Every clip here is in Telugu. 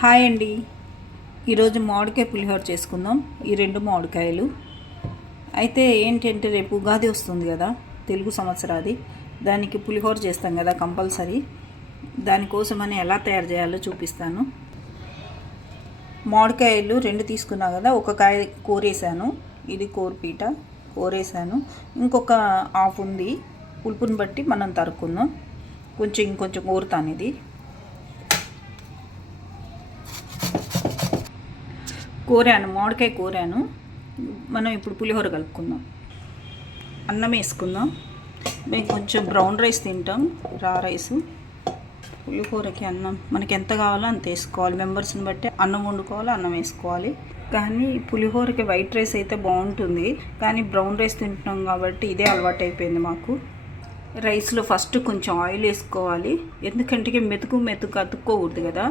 హాయ్ అండి. ఈరోజు మామిడికాయ పులిహోర చేసుకుందాం. ఈ 2 మామిడికాయలు అయితే ఏంటంటే రేపు ఉగాది వస్తుంది కదా, తెలుగు సంవత్సరాది. దానికి పులిహోర చేస్తాం కదా కంపల్సరీ. దానికోసమని ఎలా తయారు చేయాలో చూపిస్తాను. మామిడికాయలు 2 తీసుకున్నా కదా, ఒక కాయ కోరేసాను. ఇది కోరిపీట కోరేసాను. ఇంకొక హాఫ్ ఉంది. పులుపుని బట్టి మనం తరుక్కుందాం. ఇంకొంచెం కోరుతాను. ఇది మామిడికాయ కోరాను. మనం ఇప్పుడు పులిహోర కలుపుకుందాం. అన్నం వేసుకుందాం. మేము కొంచెం బ్రౌన్ రైస్ తింటాం, రా రైసు. పులిహోరకి అన్నం మనకి ఎంత కావాలో అంత వేసుకోవాలి. మెంబర్స్ని బట్టి అన్నం వండుకోవాలి, అన్నం వేసుకోవాలి. కానీ పులిహోరకి వైట్ రైస్ అయితే బాగుంటుంది, కానీ బ్రౌన్ రైస్ తింటున్నాం కాబట్టి ఇదే అలవాటు అయిపోయింది మాకు. రైస్లో ఫస్ట్ కొంచెం ఆయిల్ వేసుకోవాలి, ఎందుకంటే మెతుకు అతుక్కోకూడదు కదా.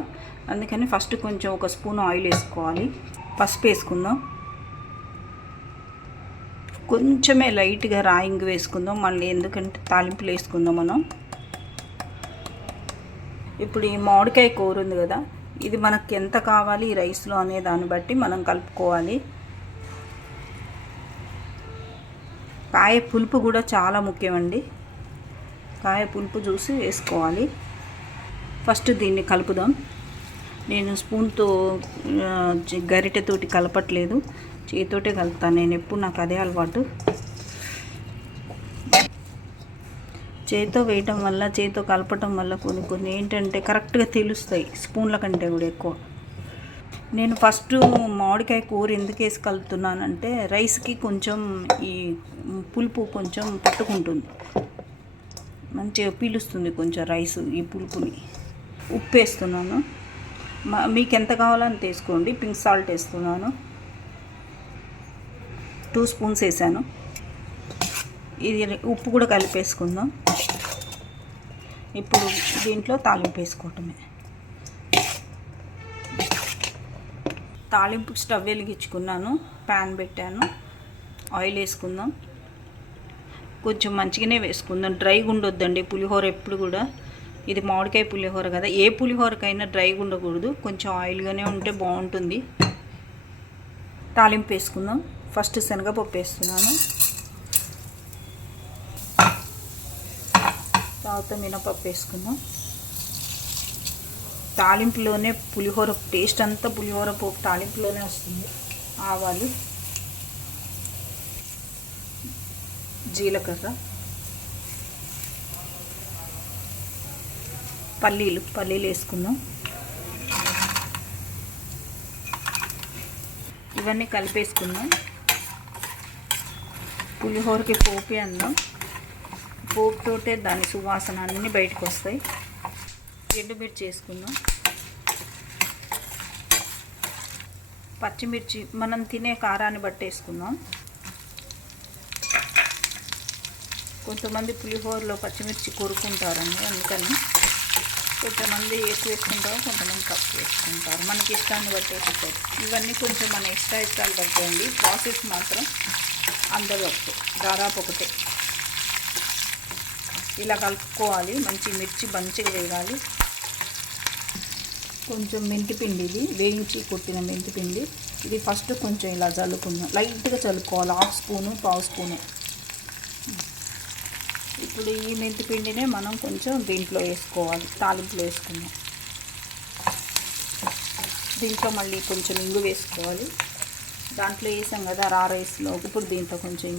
అందుకని ఫస్ట్ కొంచెం ఒక స్పూన్ ఆయిల్ వేసుకోవాలి. పసుపు వేసుకుందాం. కొంచెమే లైట్గా రాయింగ్ వేసుకుందాం మళ్ళీ, ఎందుకంటే తాలింపులు వేసుకుందాం మనం. ఇప్పుడు ఈ మామిడికాయ కూర ఉంది కదా, ఇది మనకి ఎంత కావాలి ఈ రైస్లో అనే దాన్ని బట్టి మనం కలుపుకోవాలి. కాయ పులుపు కూడా చాలా ముఖ్యమండి. కాయ పులుపు చూసి వేసుకోవాలి. ఫస్ట్ దీన్ని కలుపుదాం. నేను స్పూన్తో గరిటెతోటి కలపట్లేదు, చేతితోటే కలుపుతాను నేను ఎప్పుడు. నాకు అదే అలవాటు. చేతితో వేయటం వల్ల, చేతితో కలపటం వల్ల కొన్ని ఏంటంటే కరెక్ట్గా తెలుస్తాయి, స్పూన్ల కంటే కూడా ఎక్కువ. నేను ఫస్ట్ మామిడికాయ కూర ఎందుకు వేసి కలుపుతున్నానంటే, రైస్కి కొంచెం ఈ పులుపు కొంచెం పట్టుకుంటుంది, మంచిగా పీలుస్తుంది కొంచెం రైస్ ఈ పులుపుని. ఉప్పు వేస్తున్నాను. మీకు ఎంత కావాలో అంత వేసుకోండి. పింక్ సాల్ట్ వేస్తున్నాను, 2 స్పూన్స్ వేసాను. ఇది ఉప్పు కూడా కలిపేసుకుందాం. ఇప్పుడు దీంట్లో తాలింపు వేసుకోవటమే. తాలింపు స్టవ్ వెలిగించుకున్నాను, ప్యాన్ పెట్టాను, ఆయిల్ వేసుకుందాం. కొంచెం మంచిగానే వేసుకుందాం, డ్రైగా ఉండొద్దండి పులిహోర ఎప్పుడు కూడా. ఇది మామిడికాయ పులిహోర కదా, ఏ పులిహోరకైనా డ్రైగా ఉండకూడదు, కొంచెం ఆయిల్గానే ఉంటే బాగుంటుంది. తాలింపు వేసుకుందాం. ఫస్ట్ శనగపప్పు వేస్తున్నాను, తర్వాత మినపప్పు వేసుకుందాం. తాలింపులోనే పులిహోర టేస్ట్ అంతా, పులిహోర పోపు తాలింపులోనే వస్తుంది. ఆవాలు, జీలకర్ర, పల్లీలు వేసుకుందాం. ఇవన్నీ కలిపేసుకుందాం. పులిహోరకి పోపే అందాం. పోపుతోటే దాని సువాసన అన్నీ బయటకు వస్తాయి. ఎండుమిర్చి వేసుకుందాం. పచ్చిమిర్చి మనం తినే కారాన్ని బట్టి వేసుకుందాం. కొంతమంది పులిహోరలో పచ్చిమిర్చి కొరుకుంటారండి, అందుకని కొంతమంది ఎక్కువ వేసుకుంటారు, కొంతమంది తక్కువ వేసుకుంటారు. మనకి ఇష్టాన్ని బట్టి వేసుకుంటారు. ఇవన్నీ కొంచెం మన ఇష్టాలు బట్టి అండి. ప్రాసెస్ మాత్రం అందరూ ఒకటే, దాదాపు ఒకటే. ఇలా కలుపుకోవాలి. మంచి మిర్చి మంచిగా వేయాలి. కొంచెం మెంతిపిండి, ఇది వేయించి కొట్టిన మెంతిపిండి. ఇది ఫస్ట్ కొంచెం ఇలా చల్లుకుందాం, లైట్గా చల్లుకోవాలి. 1/2 స్పూను 1/4 స్పూనే. ఇప్పుడు ఈ మెంతిపిండినే మనం కొంచెం దీంట్లో వేసుకోవాలి, తాలింపులో వేసుకుందాం. దీంట్లో మళ్ళీ కొంచెం ఇంగు వేసుకోవాలి. దాంట్లో వేసాం కదా రా రైస్లో, ఇప్పుడు దీంట్లో కొంచెం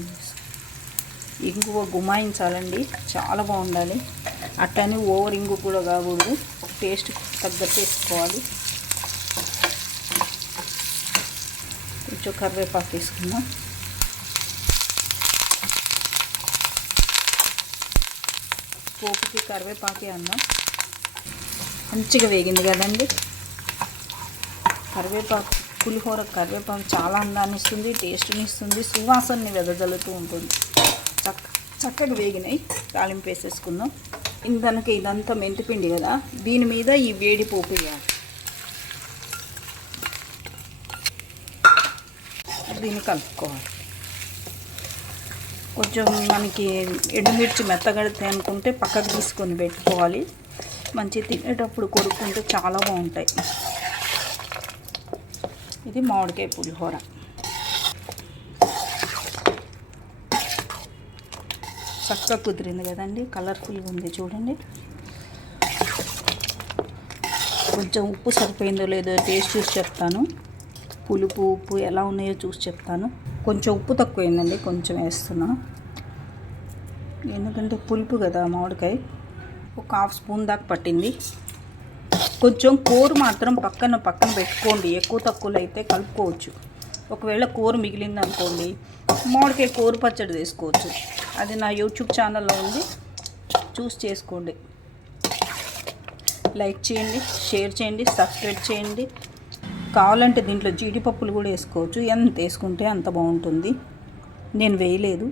ఇంగు గుమాయించాలండి, చాలా బాగుండాలి. అట్టని ఓవర్ ఇంగు కూడా కాకూడదు, టేస్ట్ తగ్గట్టు వేసుకోవాలి. కొంచెం కరివేపాకు వేసుకుందాం. పోపుకి కరివేపాకే అన్నం మంచిగా వేగింది కదండి. కరివేపాకు, పులిహోర కరివేపాకు చాలా అందాన్ని ఇస్తుంది, టేస్ట్ని ఇస్తుంది, సువాసనని వెదజల్లుతూ ఉంటుంది. చక్కగా వేగినాయి. తాలింపు వేసేసుకుందాం. ఇందాక ఇదంతా మెంతిపిండి కదా, దీని మీద ఈ వేడి పోపు వేయాలి. దీన్ని కలుపుకోవాలి. కొంచెం మనకి ఎండుమిర్చి మెత్తగడితే అనుకుంటే పక్కకు తీసుకొని పెట్టుకోవాలి. మంచి తినేటప్పుడు కొరుక్కుంటే చాలా బాగుంటాయి. ఇది మామిడికాయ పులిహోర. చక్కగా కుదిరింది కదండి, కలర్ఫుల్గా ఉంది చూడండి. కొంచెం ఉప్పు సరిపోయిందో లేదో టేస్ట్ చూసి చెప్తాను. పులుపు ఉప్పు ఎలా ఉన్నాయో చూసి చెప్తాను. కొంచెం ఉప్పు తక్కువైందండి, కొంచెం వేస్తున్నా. ఎందుకంటే పులుపు కదా మామిడికాయ. ఒక హాఫ్ స్పూన్ దాకా పట్టింది. కొంచెం కూర మాత్రం పక్కన పెట్టుకోండి. ఎక్కువ తక్కువలో అయితే కలుపుకోవచ్చు. ఒకవేళ కూర మిగిలింది అనుకోండి, మామిడికాయ కూర పచ్చడి చేసుకోవచ్చు. అది నా యూట్యూబ్ ఛానల్లో ఉంది, చూసి చేసుకోండి. లైక్ చేయండి, షేర్ చేయండి, సబ్స్క్రైబ్ చేయండి. కావాలంటే దీంట్లో జీడిపప్పులు కూడా వేసుకోవచ్చు. ఎంత వేసుకుంటే అంత బాగుంటుంది. నేను వేయలేదు,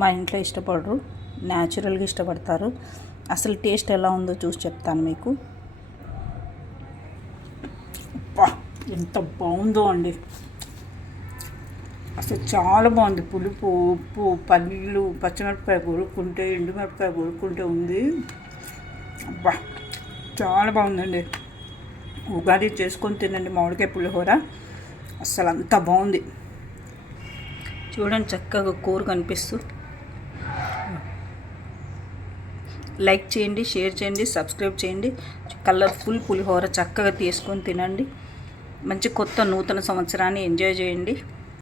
మా ఇంట్లో ఇష్టపడరు, న్యాచురల్గా ఇష్టపడతారు. అసలు టేస్ట్ ఎలా ఉందో చూసి చెప్తాను మీకు. ఎంత బాగుందో అండి, అసలు చాలా బాగుంది. పులుపు ఉప్పు పల్లీలు పచ్చిమిరపకాయ కొరుక్కుంటే ఎండుమిరపకాయ కొరుక్కుంటే ఉంది. అబ్బా చాలా బాగుందండి. ఉగాది చేసుకొని తినండి మామిడికాయ పులిహోర, అసలు అంత బాగుంది. చూడండి చక్కగా కూర కనిపిస్తూ. లైక్ చేయండి, షేర్ చేయండి, సబ్స్క్రైబ్ చేయండి. కలర్ఫుల్ పులిహోర చక్కగా తీసుకొని తినండి. మంచి కొత్త నూతన సంవత్సరాన్ని ఎంజాయ్ చేయండి.